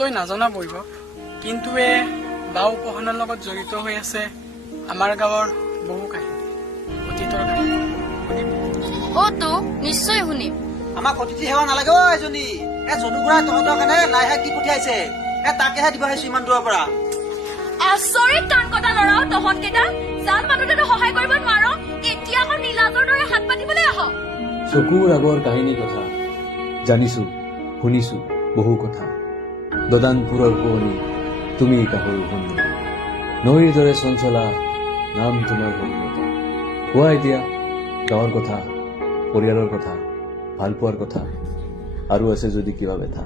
তই নাজানা বৈভৱ, কিন্তু বাও উপহানৰ লগত জড়িত হৈ আছে আমাৰ গাঁৱৰ বহু কাহিনী, অতীতৰ কাহিনী। তো নিশ্চয় শুনিম। আমাক অতিথি সেৱা নালাগে অ এজনী। জনুগুৰাই তহঁতৰ কাৰণে লাইশাক দি পঠিয়াইছে, তাকেহে দিব আহিছো ইমান দূৰৰ পৰা। আচৰিত কাণ কটা ল'ৰাও তহঁত কেইটা, জান মানুহটো সহায় কৰিব নোৱাৰ, এতিয়া আকৌ নীলাজৰ দৰে হাত পাতিবলৈ আহ। চকুৰ আগৰ কাহিনী কথা জানিছো, শুনিছো বহু কথা। দদানপুৰৰ শুৱনি তুমি কাষৰ শুনি, নৈৰ দৰে চঞ্চলা নাম তোমাৰ সৰুতা। কোৱা এতিয়া গাঁৱৰ কথা, পৰিয়ালৰ কথা, ভালপোৱাৰ কথা, আৰু আছে যদি কিবা ব্যথা।